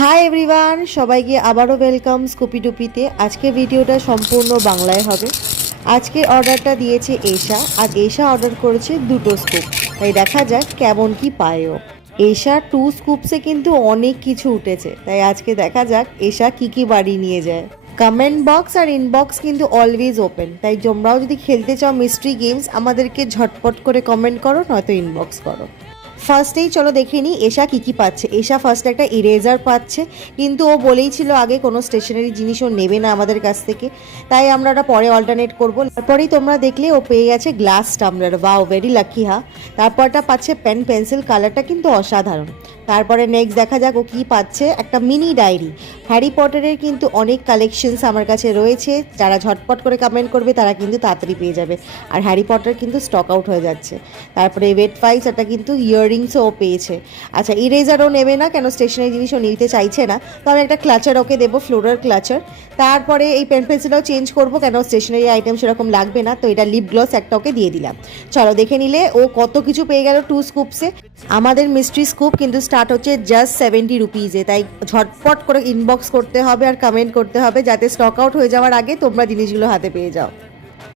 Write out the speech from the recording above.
Hi everyone, সবাইকে আবারও welcome স্কুপি ডুপিতে। আজকে ভিডিওটা সম্পূর্ণ বাংলায় হবে। আজকে অর্ডারটা দিয়েছে এশা, আর এশা অর্ডার করেছে 2টো স্কুপ। তাই দেখা যাক কেমন কি পায়ও। এশা 2 স্কুপসে কিন্তু অনেক কিছু উঠেছে, তাই আজকে দেখা যাক এশা কি বাড়ি নিয়ে যায়। কমেন্ট বক্স আর ইনবক্স কিন্তু অলওয়েজ ওপেন, তাই তোমরাও যদি খেলতে চাও মিস্ট্রি গেমস আমাদেরকে ঝটপট করে কমেন্ট করো, নয়তো ইনবক্স করো। ফার্স্টেই চলো দেখে নিই এশা কি পাচ্ছে। এশা ফার্স্টে একটা ইরেজার পাচ্ছে, কিন্তু ও বলেই ছিল আগে কোনো স্টেশনারি জিনিস ও নেবে না আমাদের কাছ থেকে, তাই আমরা ওটা পরে অল্টারনেট করবো। তারপরেই তোমরা দেখলে ও পেয়ে গেছে গ্লাস টামলার, ওয়াও ভেরি লাকি। তারপরটা পাচ্ছে পেন পেন্সিল, কালারটা কিন্তু অসাধারণ। তারপরে নেক্সট দেখা যাক ও কি পাচ্ছে, একটা মিনি ডায়েরি। হ্যারি পটারের কিন্তু অনেক কালেকশনস আমার কাছে রয়েছে, যারা ঝটপট করে কমেন্ট করবে তারা কিন্তু তাড়াতাড়ি পেয়ে যাবে। আর হ্যারি পটার কিন্তু স্টক আউট হয়ে যাচ্ছে। তারপরে ওয়েট ফাইলস, একটা কিন্তু ইয়াররিংসও ও পেয়েছে। আচ্ছা, ইরেজারও নেবে না, কেন স্টেশনারি জিনিসও নিতে চাইছে না, তো আমি একটা ক্লাচার ওকে দেবো, ফ্লোরাল ক্লাচার। তারপরে এই পেন পেন্সিলটাও চেঞ্জ করবো, কেন স্টেশনারি আইটেম সেরকম লাগবে না, তো এটা লিপ গ্লস একটা ওকে দিয়ে দিলাম। চলো দেখে নিলে ও কত কিছু পেয়ে গেল 2 স্কুপসে। আমাদের মিস্ট্রি স্কুপ কিন্তু স্টার্ট হচ্ছে জাস্ট 70 রুপিজে, তাই ঝটপট করে ইনবক্স করতে হবে আর কমেন্ট করতে হবে, যাতে স্টক আউট হয়ে যাওয়ার আগে তোমরা জিনিসগুলো হাতে পেয়ে যাও।